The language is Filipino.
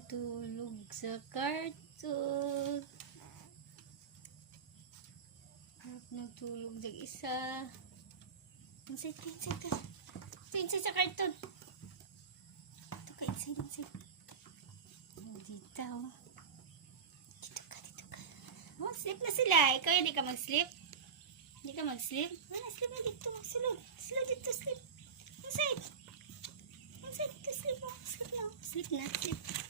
Natulog sa karton. Harap natulog sa isa. Inside ka, inside ka. Inside sa karton. Dito ka, inside. Dito. Dito ka. Oh, sleep na sila. Ikaw hindi ka mag-sleep? Hindi ka mag-sleep? Sleep na dito. Magsulod. Sila dito, sleep. Inside. Inside ka, sleep. Sleep na. Sleep.